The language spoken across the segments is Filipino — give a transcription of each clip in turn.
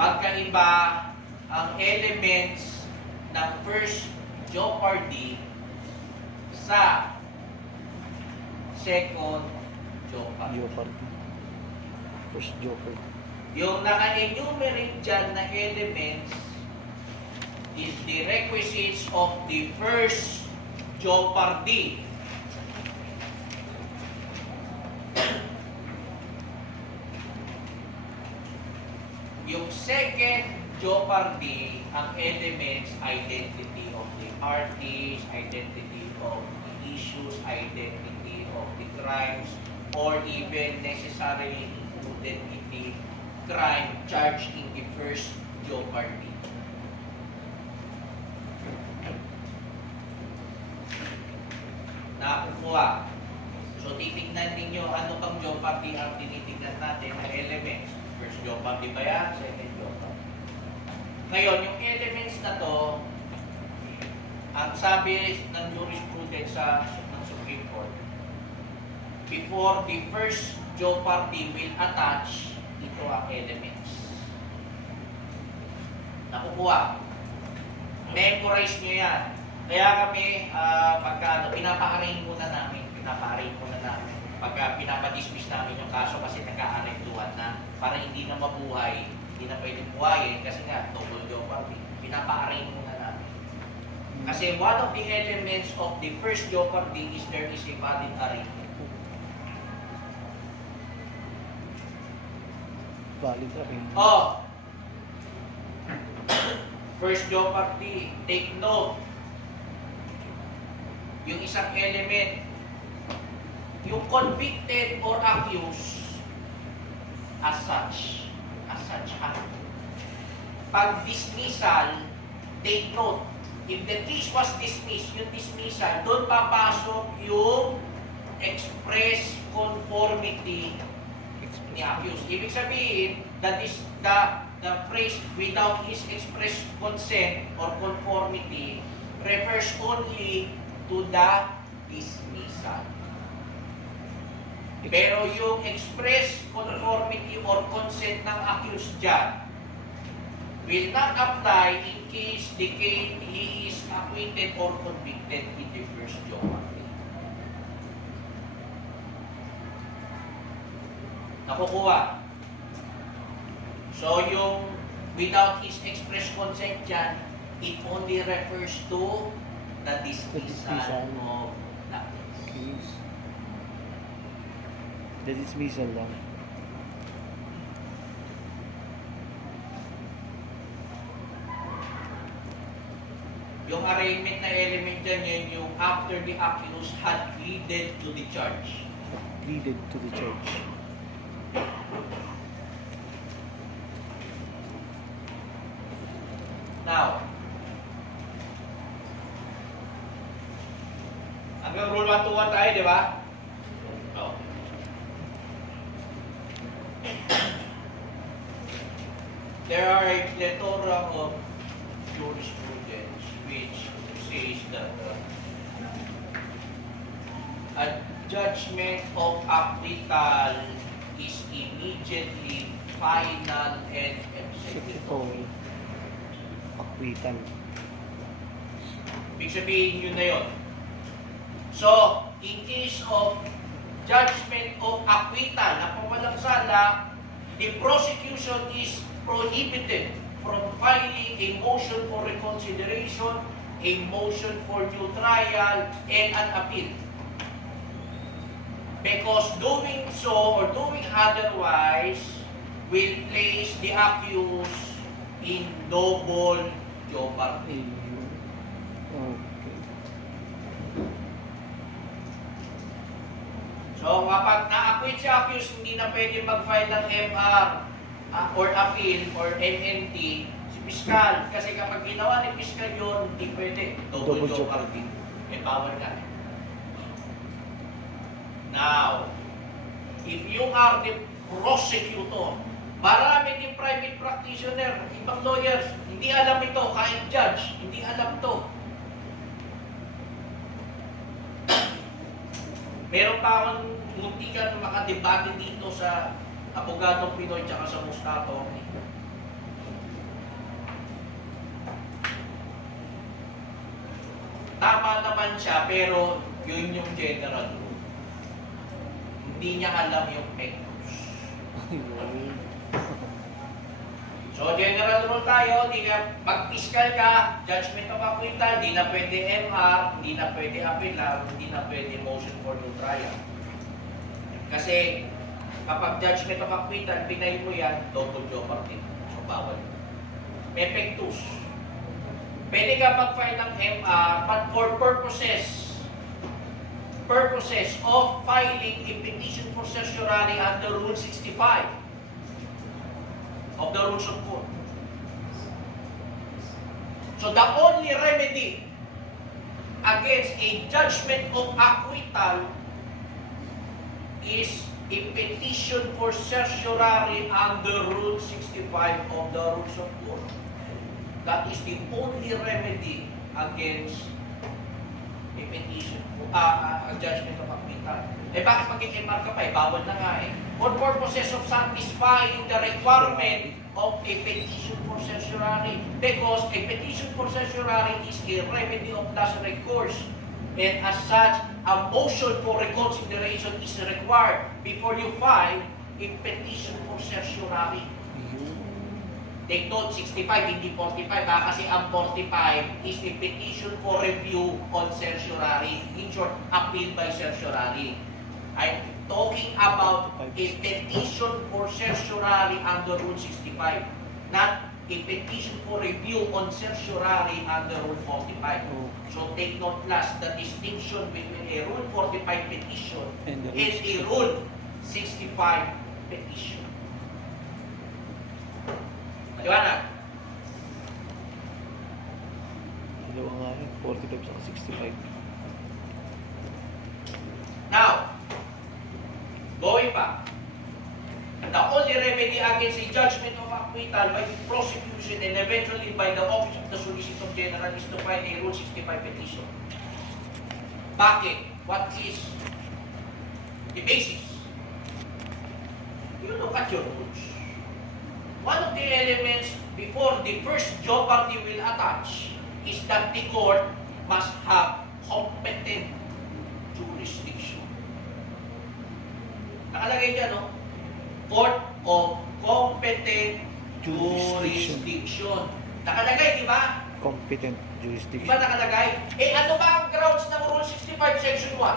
magkaiba ang elements ng first jeopardy sa second jeopardy. First jeopardy. Yung naka-enumerate dyan na elements is the requisites of the first jeopardy. Yung second jeopardy, ang elements, identity of the parties, identity of the issues, identity of the crimes, or even necessarily included in the crime charged in the first jeopardy. Nakukuha. So, titignan ninyo ano pang jeopardy ang tinitignan natin na elements. First jeopardy ba yan? Second jeopardy. Ngayon, yung elements na to, ang sabi ng jurisprudence ng Supreme Court, before the first jeopardy will attach, ito ang elements. Nakukuha. Memorize nyo yan. Kaya kami, pinapa-arrange muna namin. Pagka pinapadismiss namin yung kaso kasi nagka-arrangeduhan na para hindi na mabuhay, hindi na pwedeng buhayin kasi nga, double jeopardy. Pinapa-arrange muna namin. Kasi one of the elements of the first jeopardy is there is a valid arraignment. Valid arraignment. Oh! First jeopardy, take note. Yung isang element, yung convicted or accused as such. Pag dismissal, take note. If the case was dismissed, yung dismissal, doon papasok yung express conformity ni accused. Ibig sabihin, that is the phrase without his express consent or conformity refers only to the dismissal. Pero yung express conformity or consent ng accused dyan will not apply in case he is acquitted or convicted in the first jeopardy. Nakukuha. So yung without his express consent dyan, it only refers to the dismissal of the case. The dismissal lang. Yung arraignment na element dyan, yun yung after the accused had pleaded to the charge. Pleaded to the charge. Now, hanggang rule 121 tayo, di ba? Oh. There are a plethora of jurisprudence which says that a judgment of acquittal is immediately final and executory. Acquittal. Ibig sabihin yun na yun. So, in case of judgment of acquittal, na pawalang sala, the prosecution is prohibited from filing a motion for reconsideration, a motion for new trial, and an appeal. Because doing so or doing otherwise will place the accused in double jeopardy. Okay. So, kapag na-acquit si accused, hindi na pwede mag-file ng MR or appeal or MNT si piskal. Kasi kapag ginawa ni piskal yun, hindi pwede. Double jeopardy. May power ka. Now, if you are the prosecutor, marami din private practitioner, ibang lawyers, hindi alam ito, kahit judge, hindi alam to. Meron pa akong muntikan makadebate dito sa Abogadong Pinoy tsaka sa Mustato. naman siya, pero yun yung general rule. Hindi niya alam yung pectus. Ayun. So, general rule tayo, di ka, pag fiscal ka, judgment of acquittal, di na pwede MR, di na pwede appeal, di na pwede motion for new trial. Kasi, kapag judgment of acquittal, pinay mo yan, double jeopardy. So, bawal. May pectus. Pwede ka mag-file ng MR, but for purposes of filing a petition for certiorari under Rule 65 of the Rules of Court. So the only remedy against a judgment of acquittal is a petition for certiorari under Rule 65 of the Rules of Court. That is the only remedy against a petition, a judgment of acquittal. Eh bakit maging MR ka pa? Eh, bawal na nga eh. For purposes of satisfying the requirement of a petition for certiorari. Because a petition for certiorari is a remedy of last recourse. And as such, a motion for reconsideration is required before you file a petition for certiorari. Take note, 65, hindi 45 ha, kasi ang 45 is a petition for review on certiorari. In short, appeal by certiorari. I'm talking about a petition for certiorari under Rule 65, not a petition for review on certiorari under Rule 45. So take note last, the distinction between a Rule 45 petition and a Rule 65 petition. Maliwanag? Dalawa nga yun, 45 sa 65. Now, going back, the only remedy against a judgment of acquittal by the prosecution and eventually by the Office of the Solicitor General is to file a Rule 65 petition. Bakit? What is the basis? You look at your rules. One of the elements before the first jeopardy will attach is that the court must have competent jurisdiction. Nakalagay dyan, no? Court of competent jurisdiction. Nakalagay, di ba? Competent Di jurisdiction. ba nakalagay? Eh, ano ba ang grounds ng Rule 65, Section 1?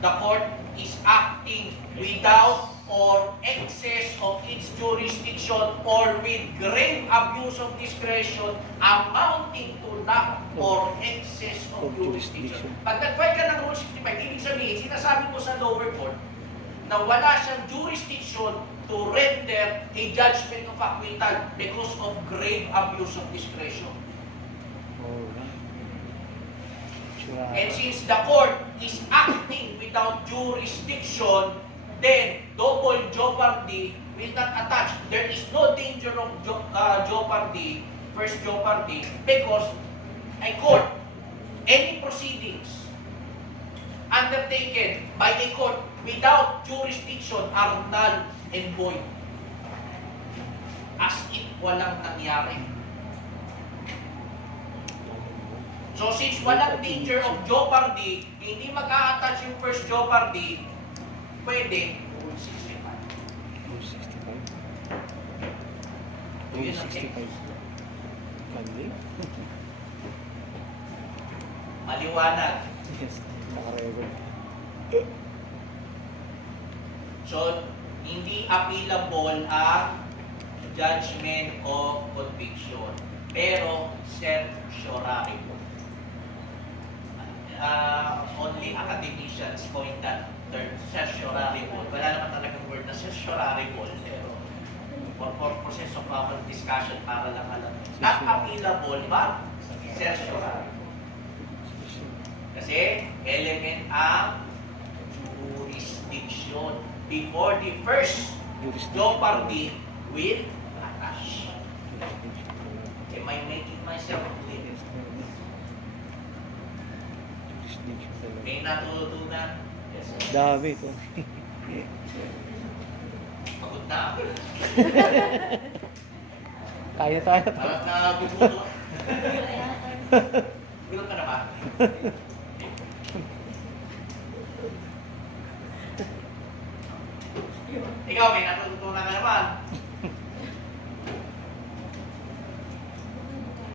The court is acting without or excess of its jurisdiction or with grave abuse of discretion amounting to lack or excess of jurisdiction. Pag nag-file ka ng Rule 65, ibig sabihin, sinasabi mo sa lower court na wala siyang jurisdiction to render a judgment of acquittal because of grave abuse of discretion. And since the court is acting without jurisdiction, then double jeopardy will not attach. There is no danger of jeopardy, first jeopardy, because a court, any proceedings undertaken by a court without jurisdiction are null and void. As if walang nangyari. So since walang danger of jeopardy, hindi mag-a-attach yung first jeopardy, pwede Rule 65. Rule 65. Yun Rule ang 65. Mali? Maliwanag. Yes, naka-record. So, hindi appealable ang judgment of conviction. Pero, certiorari po. Only academicians coin that term, certiorari po. Wala naman talagang word na certiorari po. Pero, for purposes of our discussion, para lang alam. Not appealable, but certiorari. Kasi, element ang jurisdiction. Before the first jeopardy will attach. Am I making myself clear? Jurisdiction talaga. May natutunan? Yes, sir. Dami ito. Pagod na ako. Kaya tayo. Parang nagugulo. Gulo ka na ba? Ikaw, may natututunan ka naman.